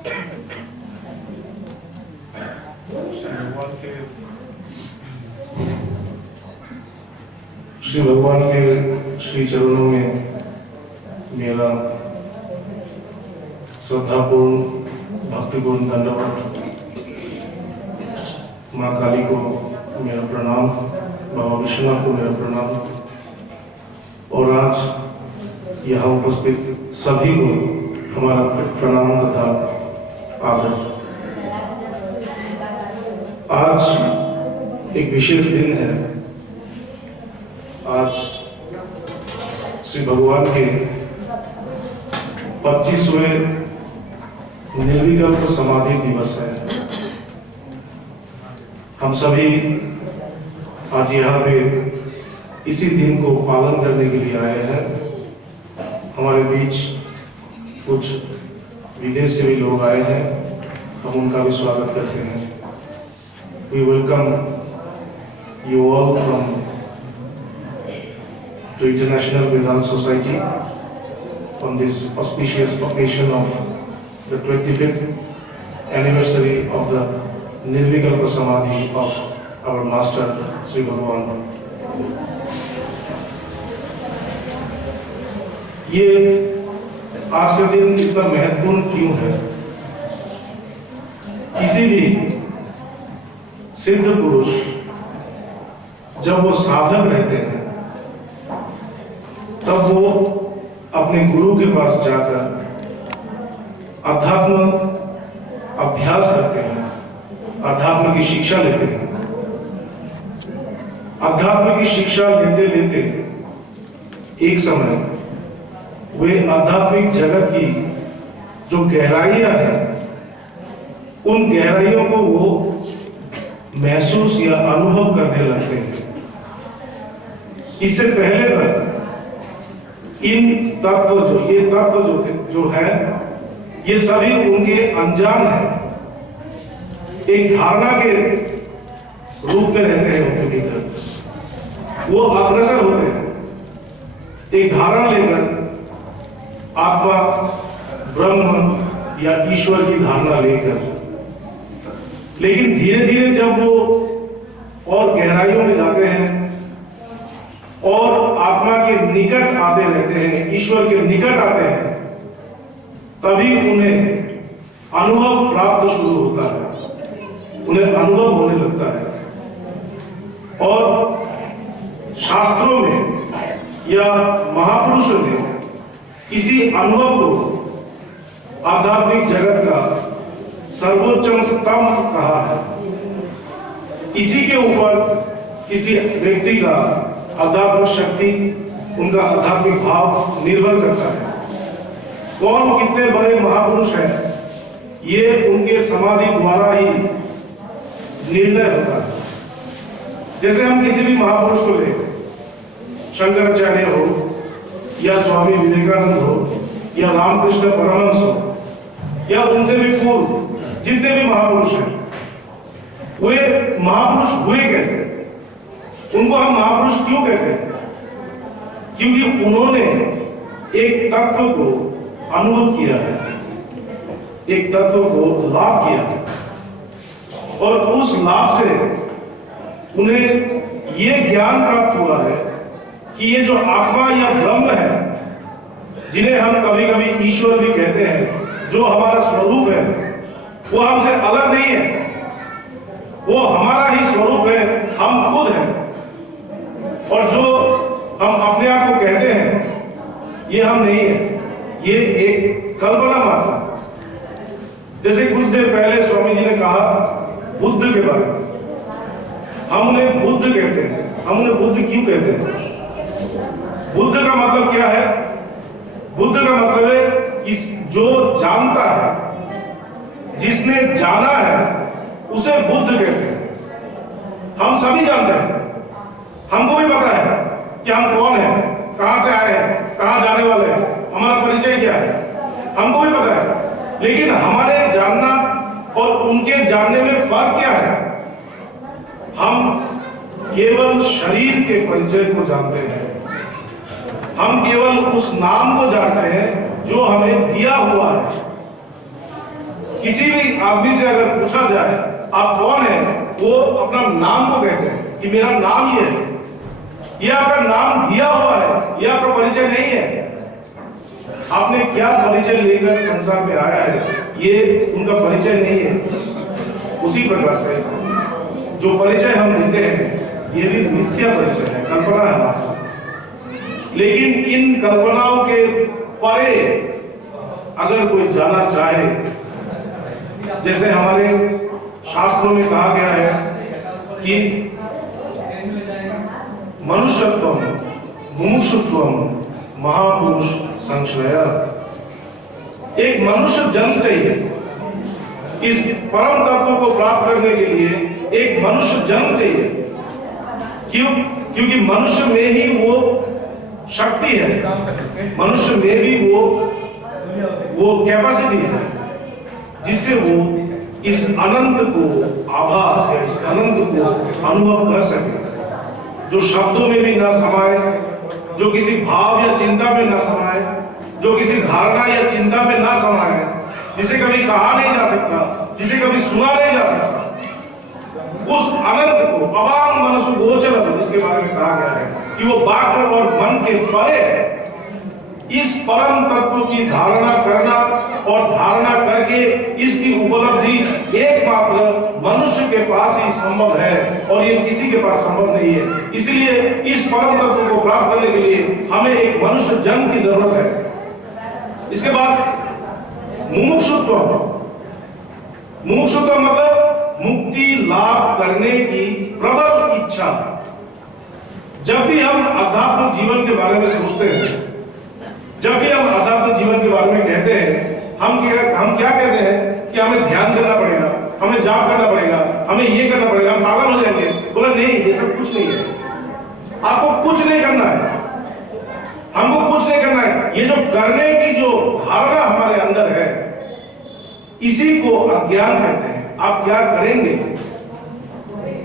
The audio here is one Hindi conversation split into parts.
श्री भगवान के श्री चरणों में मेरा श्रद्धापूर्ण भक्तिपूर्ण धन्यवाद। माँ काली को मेरा प्रणाम, बाबा विश्वनाथ को मेरा प्रणाम, और आज यहाँ उपस्थित सभी को हमारा प्रणाम तथा आदर। आज एक विशेष दिन है। आज श्री भगवान के 25वें निर्विकल्प समाधि दिवस है। हम सभी आज यहाँ पे इसी दिन को पालन करने के लिए आए हैं। हमारे बीच कुछ विदेश से भी लोग आए हैं, हम उनका भी स्वागत करते हैं। We welcome you all from to International Vedanta Society on this auspicious occasion of the 25th anniversary of the Nirvikalpa Samadhi of our Master Sri Bhagavan। ये आज का दिन इतना महत्वपूर्ण क्यों है? किसी भी सिद्ध पुरुष जब वो साधक रहते हैं तब वो अपने गुरु के पास जाकर अध्यात्म अभ्यास करते हैं, अध्यात्म की शिक्षा लेते हैं। अध्यात्म की शिक्षा लेते लेते एक समय वे आध्यात्मिक जगत की जो गहराइयां हैं, उन गहराइयों को वो महसूस या अनुभव करने लगते हैं। इससे पहले तक इन तत्व जो है ये सभी उनके अनजान है, एक धारणा के रूप में रहते हैं। उनके भीतर वो अग्रसर होते हैं एक धारणा लेकर, आत्मा ब्रह्म या ईश्वर की धारणा लेकर। लेकिन धीरे धीरे जब वो और गहराइयों में जाते हैं और आत्मा के निकट आते रहते हैं, ईश्वर के निकट आते हैं, तभी उन्हें अनुभव प्राप्त शुरू होता है, उन्हें अनुभव होने लगता है। और शास्त्रों में या महापुरुषों ने इसी अनुभव को आध्यात्मिक जगत का सर्वोच्चम स्तंभ कहा है। इसी के ऊपर किसी व्यक्ति का आध्यात्मिक शक्ति, उनका आध्यात्मिक भाव निर्भर करता है। कौन कितने बड़े महापुरुष हैं, ये उनके समाधि द्वारा ही निर्णय होता है। जैसे हम किसी भी महापुरुष को ले, शंकराचार्य हो या स्वामी विवेकानंद हो या रामकृष्ण परमहंस हो या उनसे भी पूर्व जितने भी महापुरुष हैं, वे महापुरुष हुए कैसे? उनको हम महापुरुष क्यों कहते हैं? क्योंकि उन्होंने एक तत्व को अनुभव किया है, एक तत्व को लाभ किया है, और उस लाभ से उन्हें ये ज्ञान प्राप्त हुआ है कि ये जो आत्मा या ब्रह्म है, जिन्हें हम कभी कभी ईश्वर भी कहते हैं, जो हमारा स्वरूप है, वो हमसे अलग नहीं है, वो हमारा ही स्वरूप है, हम खुद हैं। और जो हम अपने आप को कहते हैं, ये हम नहीं है, ये एक कल्पना मात्र। जैसे कुछ देर पहले स्वामी जी ने कहा बुद्ध के बारे में, हम उन्हें बुद्ध कहते हैं। हम उन्हें बुद्ध क्यों कहते हैं? बुद्ध का मतलब क्या है? बुद्ध का मतलब है कि जो जानता है, जिसने जाना है, उसे बुद्ध कहते हैं। हम सभी जानते हैं, हमको भी पता है कि हम कौन हैं, कहां से आए हैं, कहां जाने वाले हैं, हमारा परिचय क्या है, हमको भी पता है। लेकिन हमारे जानना और उनके जानने में फर्क क्या है? हम केवल शरीर के परिचय को जानते हैं, हम केवल उस नाम को जानते हैं जो हमें दिया हुआ है। किसी भी आदमी से अगर पूछा जाए आप कौन है, वो अपना नाम को कहते हैं कि मेरा नाम ये है। ये आपका नाम दिया हुआ है, ये आपका परिचय नहीं है। आपने क्या परिचय लेकर संसार में आया है, ये उनका परिचय नहीं है। उसी प्रकार से जो परिचय हम देते हैं ये भी मिथ्या परिचय है, कल्पना है। लेकिन इन कल्पनाओं के परे अगर कोई जाना चाहे, जैसे हमारे शास्त्रों में कहा गया है कि मनुष्यत्वम मुमुक्षुत्वम महापुरुष संश्रय, एक मनुष्य जन्म चाहिए। इस परम तत्व को प्राप्त करने के लिए एक मनुष्य जन्म चाहिए। क्यों? क्योंकि मनुष्य में ही वो शक्ति है, मनुष्य में भी वो कैपेसिटी है जिससे वो इस अनंत को आभास है, इस अनंत को अनुभव कर सके, जो शब्दों में भी ना समाये, जो किसी भाव या चिंता में ना समाये, जो किसी धारणा या चिंता में ना समाये, जिसे कभी कहा नहीं जा सकता, जिसे कभी सुना नहीं जा सकता, उस अनंत को अवांग मनसु गोचरम, जिसके बारे में कहा गया है कि वो वाक्य और मन के परे है। इस परम तत्व की धारणा करना और धारणा करके इसकी उपलब्धि एकमात्र मनुष्य के पास ही संभव है और ये किसी के पास संभव नहीं है। इसलिए इस परम तत्व को प्राप्त करने के लिए हमें एक मनुष्य जन्म की जरूरत है। इसके बाद मुमुक्षुत्व, मुमुक्षुत्व मतलब मुक्ति लाभ करने की प्रबल इच्छा। जब भी हम आध्यात्मिक जीवन के बारे में सोचते हैं, जब भी हम आध्यात्मिक जीवन के बारे में कहते हैं, हम क्या कहते हैं कि हमें ध्यान करना पड़ेगा, हमें जाप करना पड़ेगा, हमें ये करना पड़ेगा, हम पागल हो जाएंगे। बोला नहीं, ये सब कुछ नहीं है। आपको कुछ नहीं करना है, हमको कुछ नहीं करना है। ये जो करने की जो धारणा हमारे अंदर है, इसी को अज्ञान कहते हैं। आप क्या करेंगे?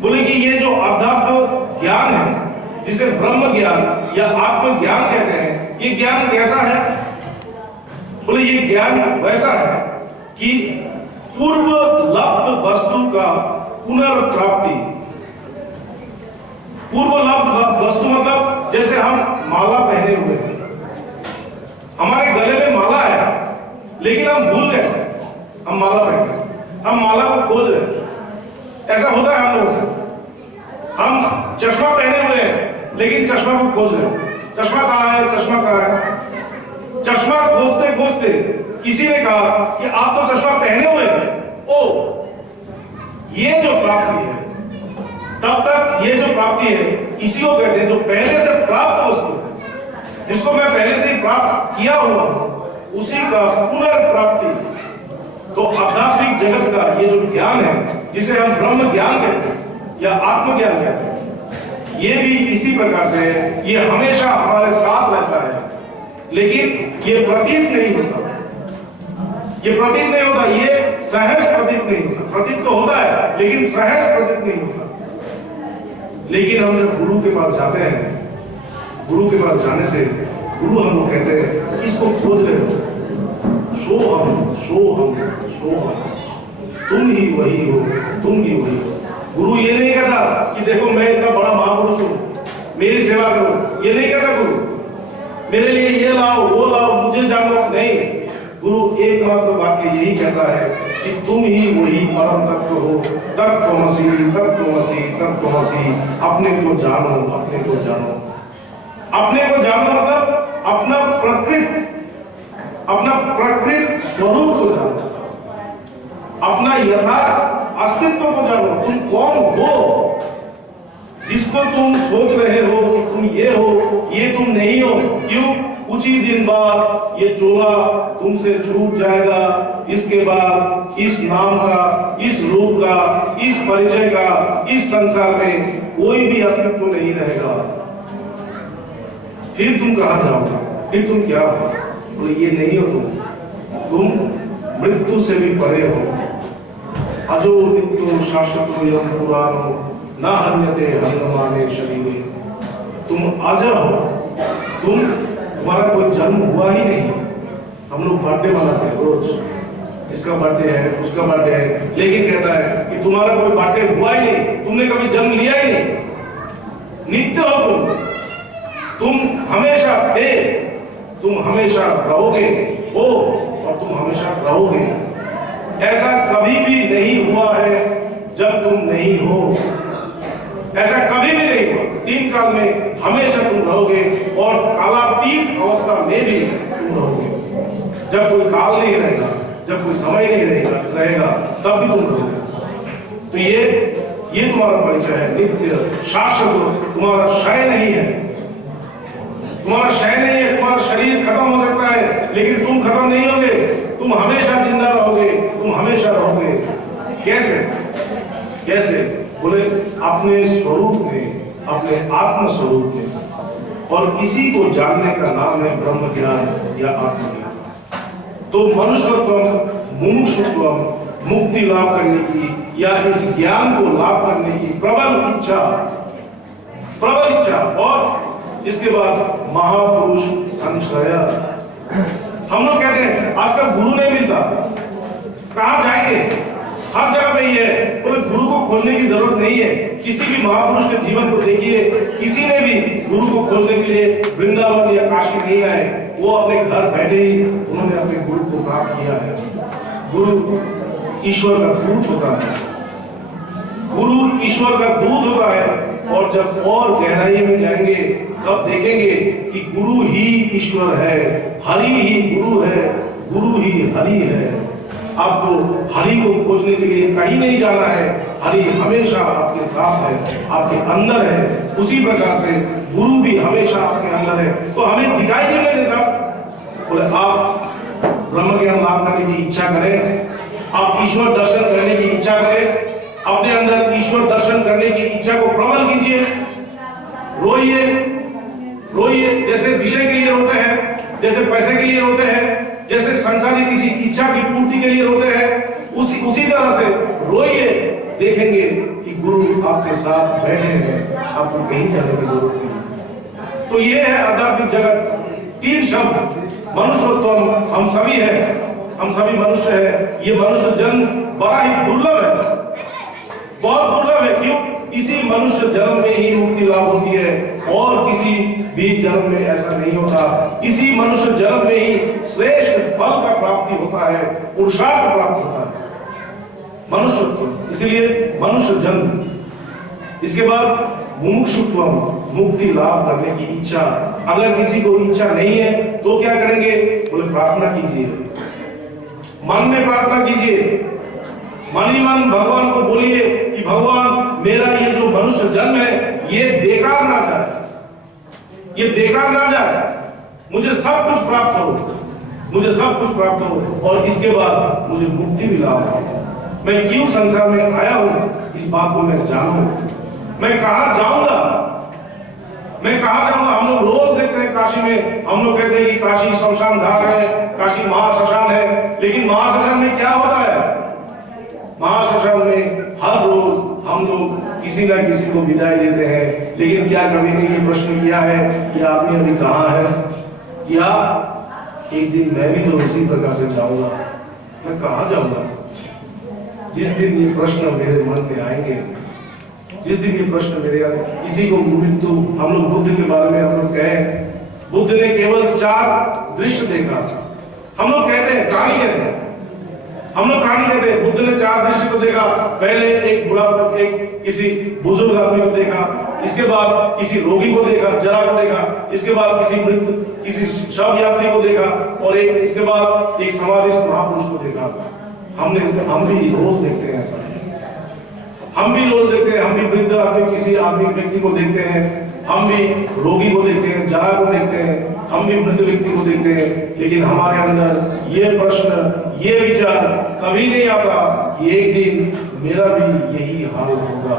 बोले कि ये जो अध्यात्म ज्ञान है, जिसे ब्रह्म ज्ञान या आत्म ज्ञान कहते हैं, ये ज्ञान कैसा है? बोले ये ज्ञान वैसा है कि पूर्व लब्ध वस्तु का पुनर्प्राप्ति। पूर्व लब्ध वस्तु मतलब जैसे हम माला पहने हुए हैं, हमारे गले में माला है लेकिन हम भूल गए हम माला पहने, हम माला को खोज रहे। ऐसा होता है हम लोगों से। हम चश्मा पहने हुए हैं लेकिन चश्मा को खोज रहे। चश्मा कहाँ है, चश्मा कहाँ है? चश्मा खोजते खोजते किसी ने कहा कि आप तो चश्मा पहने हुए हैं। ओ, ये जो प्राप्ति है, तब तक ये जो प्राप्ति है इसी को कहते हैं जो पहले से प्राप्त वस्तु, जिसको मैं पहले से प्राप्त किया हुआ हूं, उसी का पुनर्प्राप्ति। तो आध्यात्मिक जगत का ये जो ज्ञान है, जिसे हम ब्रह्म ज्ञान कहते हैं या आत्मज्ञान कहते हैं, ये भी इसी प्रकार से है। ये हमेशा हमारे साथ रहता है, लेकिन ये प्रतीत नहीं होता। ये प्रतीत नहीं होता, ये सहज प्रतीत नहीं होता। प्रतीत तो होता है लेकिन सहज प्रतीत नहीं होता। लेकिन हम जब गुरु के पास जाते हैं, गुरु के पास जाने से गुरु हमको कहते हैं इसको खोज रहे हो, सोहम सोहम सोहम, तुम ही वही हो, तुम ही वही हो। गुरु ये नहीं कहता कि देखो मैं इतना बड़ा महापुरुष हूँ, मेरी सेवा करो, ये नहीं कहता गुरु। मेरे लिए ये लाओ वो लाओ, मुझे जानो, नहीं। गुरु एकमात्र वाक्य यही कहता है कि तुम ही वही परम तत्व हो। तत्त्वमसि तत्त्वमसि तत्त्वमसि, अपने को जानो, अपने को जानो। अपने को जानो मतलब अपना प्रकृत स्वरूप को जानो, अपना यथार्थ अस्तित्व को जानो। तुम कौन हो? जिसको तुम सोच रहे हो तुम ये हो, ये तुम नहीं हो। क्यों? कुछ ही दिन बाद ये चोला तुमसे छूट जाएगा। इसके बाद इस नाम का, इस रूप का, इस परिचय का इस संसार में कोई भी अस्तित्व नहीं रहेगा। फिर तुम कहां जाओगे? फिर तुम क्या हो? तो ये नहीं हो तुम मृत्यु से भी परे हो। अजो नित्यो शाश्वतो यम पुराणो न हन्यते हन्यमाने शरीरे। तुम अजर हो, तुम्हारा कोई जन्म हुआ ही नहीं। हम लोग बर्थडे मनाते हैं रोज, इसका बर्थडे है, उसका बर्थडे है, लेकिन कहता है कि तुम्हारा कोई बर्थडे हुआ ही नहीं, तुमने कभी जन्म लिया ही नहीं, नित्य हो तुम हमेशा थे, तुम हमेशा रहोगे हो और तुम हमेशा रहोगे। ऐसा कभी भी नहीं हुआ है जब तुम नहीं हो, ऐसा कभी भी नहीं हुआ। तीन काल में हमेशा तुम रहोगे और कालातीत अवस्था में भी तुम रहोगे। जब कोई काल नहीं रहेगा, जब कोई समय नहीं रहेगा तब भी तुम रहोगे। तो ये तुम्हारा परिचय है, नित्य शाश्वत। तुम्हारा क्षय नहीं है, तुम्हारा क्षय नहीं है। तुम्हारा शरीर खत्म हो सकता है लेकिन तुम खत्म नहीं होगे, तुम हमेशा जिंदा रहोगे, तुम हमेशा रहोगे। कैसे? कैसे? बोले अपने स्वरूप में, अपने आत्म स्वरूप में, और इसी को जानने का नाम है ब्रह्म ज्ञान या आत्मज्ञान। तो मनुष्यत्वम मुमुक्षुत्वम, मुक्ति लाभ करने की या इस ज्ञान को लाभ करने की प्रबल इच्छा, और इसके बाद महापुरुष संश्रय। हम लोग कहते हैं आजकल गुरु नहीं मिलता, कहाँ जाएंगे? हर जगह पे ही है। बोले गुरु को खोजने की जरूरत नहीं है। किसी भी महापुरुष के जीवन को देखिए, किसी ने भी गुरु को खोजने के लिए वृंदावन या काशी नहीं आए, वो अपने घर बैठे ही उन्होंने अपने गुरु को प्राप्त किया है। गुरु ईश्वर का दूत होता है, गुरु ईश्वर का दूत होता है। और जब और गहराई में जाएंगे तब देखेंगे कि गुरु ही ईश्वर है, हरि ही गुरु है, गुरु ही हरि है। आपको हरि को खोजने के लिए कहीं नहीं जाना है, हरि हमेशा आपके साथ है, आपके अंदर है। उसी प्रकार से गुरु भी हमेशा आपके अंदर है। तो हमें दिखाई क्यों नहीं देता? बोले आप ब्रह्म ज्ञान लाभ करने की इच्छा करें, आप ईश्वर दर्शन करने की इच्छा करें, अपने अंदर ईश्वर दर्शन करने की इच्छा को प्रबल कीजिए। रोइए, रोइए, जैसे विषय के लिए रोते हैं, जैसे पैसे के लिए रोते हैं, जैसे संसारिक किसी इच्छा की पूर्ति के लिए रोते हैं, उसी तरह से रोइए। देखेंगे कि गुरु आपके साथ बैठे हैं, आपको कहीं जाने की जरूरत नहीं। तो ये है आध्यात्मिक जगत। तीन शब्द, मनुष्यत्वम, हम सभी हैं, हम सभी मनुष्य हैं। ये मनुष्य जन्म बड़ा ही दुर्लभ है, बहुत दुर्लभ है। क्यों? इसी मनुष्य जन्म में ही मुक्ति लाभ होती है, और किसी भी जन्म में ऐसा नहीं होता। इसी मनुष्य जन्म में ही श्रेष्ठ फल का प्राप्ति होता है, पुरुषार्थ प्राप्त होता है, मनुष्यत्व। इसलिए मनुष्य जन्म। इसके बाद मुमुक्षुत्व, मुक्ति लाभ करने की इच्छा। अगर किसी को इच्छा नहीं है तो क्या करेंगे? बोले प्रार्थना कीजिए, मन में प्रार्थना कीजिए, मन ही मन भगवान को बोलिए कि भगवान मेरा ये जो मनुष्य जन्म है ये बेकार ना जाए, ये बेकार ना जाए, मुझे सब कुछ प्राप्त हो, मुझे सब कुछ प्राप्त हो, और इसके बाद मुझे मुक्ति भी लाभ हो। मैं क्यों संसार में आया हूँ इस बात को मैं जानूं। मैं कहाँ जाऊंगा, मैं कहाँ जाऊंगा। हम लोग रोज देखते हैं काशी में, हम लोग कहते हैं कि काशी शमशान घाट है, काशी महाश्मशान है, लेकिन महाश्मशान में क्या होता है? महाश्मशान में हर रोज हम लोग किसी न किसी को विदाई देते हैं, लेकिन क्या कभी ने ये प्रश्न किया है कि आदमी अभी कहाँ है, या एक दिन मैं भी तो इसी प्रकार से जाऊंगा, मैं कहाँ जाऊंगा? जिस दिन ये प्रश्न मेरे मन में आएंगे, जिस दिन ये प्रश्न मेरे इसी को मृत्यु। हम लोग बुद्ध के बारे में हम लोग कहें, बुद्ध ने केवल 4 दृश्य देखा। हम लोग कहते हैं, कहानी कहते हैं, हम लोग कहानी कहते हैं, बुद्ध ने 4 दृश्य को देखा। पहले एक बुढ़ा, एक किसी बुजुर्ग आदमी को देखा, इसके बाद किसी रोगी को देखा, जरा को देखा, इसके बाद किसी मृत, किसी शव यात्री को देखा, और इसके बाद एक समाधिस्थ महापुरुष को देखा। हम भी रोज देखते हैं ऐसा, हम भी रोज देखते हैं। हम भी वृद्ध आदमी, किसी आदमी व्यक्ति को देखते हैं, हम भी रोगी को देखते हैं, जरा को देखते हैं, हम भी मृत व्यक्ति को देखते हैं, लेकिन हमारे अंदर ये प्रश्न, ये विचार कभी नहीं आता कि एक दिन मेरा भी यही हाल होगा,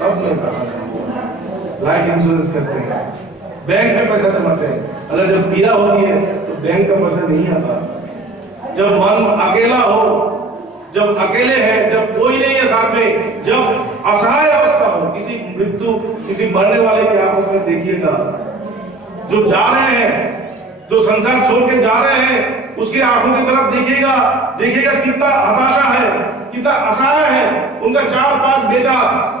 तब मैं कहाँ जाऊंगा। लाइफ इंश्योरेंस करते हैं, बैंक में पैसा जमाते हैं, अगर जब पीड़ा होती है तो बैंक का पैसा नहीं आता। जब मन अकेला हो, जब अकेले हैं, जब कोई नहीं है साथ में, जब असहाय अवस्था हो, किसी मृत्यु, किसी मरने वाले के आंखों में देखिएगा, जो जा रहे हैं, जो संसार छोड़ के जा रहे हैं, उसके आंखों की तरफ देखिएगा कितना हताशा है, कितना असहाय है। उनका 4-5 बेटा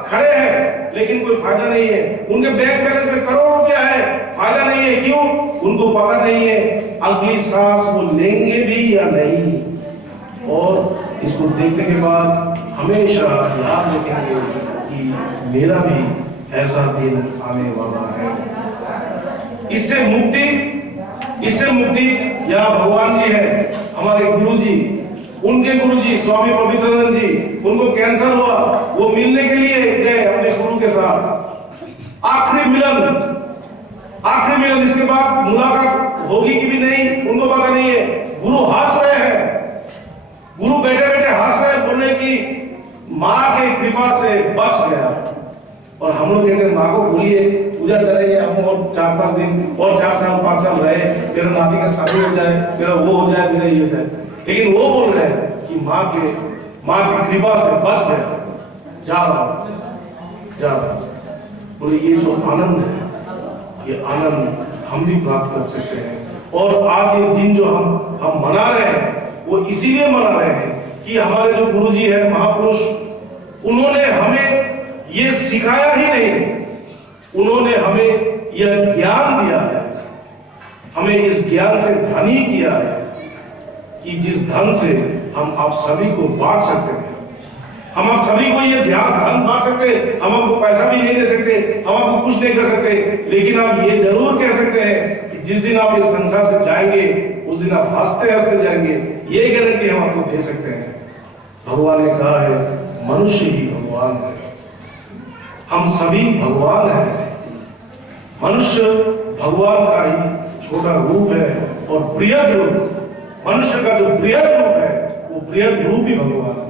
खड़े हैं लेकिन कोई फायदा नहीं है। उनके बैंक बैलेंस में करोड़ रुपया है, फायदा नहीं है। क्यों? उनको पता नहीं है अगली सांस वो लेंगे भी या नहीं। और इसको देखने के बाद हमेशा याद रखेंगे कि मेरा भी ऐसा दिन आने वाला है। इससे मुक्ति या भगवान जी है, हमारे गुरु जी, उनके गुरु जी स्वामी पवित्रानंद जी, उनको कैंसर हुआ, वो मिलने के लिए गए अपने गुरु के साथ। आखिरी मिलन, इसके बाद मुलाकात होगी कि भी नहीं उनको पता नहीं है। गुरु हंस रहे हैं, गुरु बैठे बैठे हंस रहे, बोल रहे कि माँ के कृपा से बच गया। और हम लोग कहते हैं माँ को भूलिए, पूजा चलाइए, हम और 4-5 दिन और 4 साल 5 साल रहे, मेरा नाती का शादी हो जाए, मेरा वो हो जाए, मेरा ये हो जाए। लेकिन वो बोल रहे हैं कि माँ की कृपा से बच गया, जा रहा। बोले ये जो आनंद है, ये आनंद हम भी प्राप्त कर सकते हैं। और आज ये दिन जो हम मना रहे हैं, वो इसीलिए मना रहे हैं कि हमारे जो गुरु जी है, महापुरुष, उन्होंने हमें ये सिखाया ही नहीं, उन्होंने हमें यह ज्ञान दिया है, हमें इस ज्ञान से धनी किया है कि जिस धन से हम आप सभी को बांट सकते हैं। हम आप सभी को ये धन बांट सकते, हम आपको पैसा भी नहीं दे सकते, हम आपको कुछ नहीं कर सकते, लेकिन आप ये जरूर कह सकते हैं कि जिस दिन आप इस संसार से जाएंगे उस दिन आप हंसते हंसते जाएंगे, ये गारंटी हम आपको दे सकते हैं। भगवान ने कहा है मनुष्य ही भगवान है, हम सभी भगवान हैं। मनुष्य भगवान का ही छोटा रूप है और बृहद रूप, मनुष्य का जो बृहद रूप है वो बृहद रूप ही भगवान है।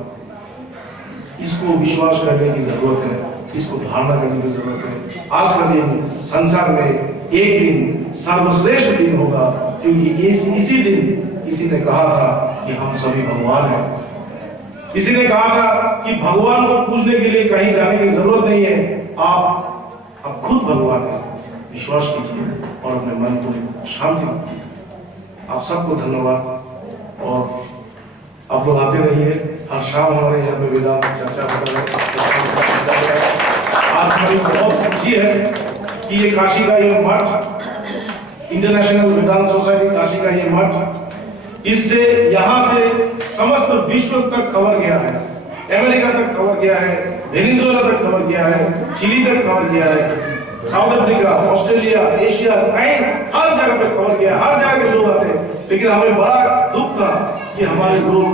इसको विश्वास करने की जरूरत है, इसको धारणा करने की जरूरत है। आज का दिन संसार में एक दिन सर्वश्रेष्ठ दिन होगा, क्योंकि इसी दिन किसी ने कहा था कि हम सभी भगवान हैं। किसी ने कहा था कि भगवान को पूजने के लिए कहीं जाने की जरूरत नहीं है, आप खुद भगवान हैं। विश्वास कीजिए और अपने मन को शांति दीजिए। आप सबको धन्यवाद। और आप लोग आते रहिए, हर शाम हमारे यहाँ पे वेदांत चर्चा होता है। आज हमारी बहुत खुशी है कि ये काशी का ये मठ, इंटरनेशनल वेदांत सोसाइटी काशी का ये मठ, इससे यहाँ से समस्त विश्व तक कवर गया है, अमेरिका तक कवर गया है, वेनेजुएला तक कवर गया है, चिली तक कवर गया है, साउथ अफ्रीका, ऑस्ट्रेलिया, एशिया, हर जगह पे कवर किया, हर जगह के लोग आते हैं। लेकिन हमें बड़ा दुख था कि हमारे लोग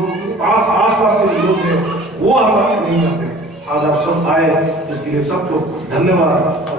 आस-पास के लोग हैं वो हम नहीं आते। आज आप सब आए, इसके लिए सबको धन्यवाद और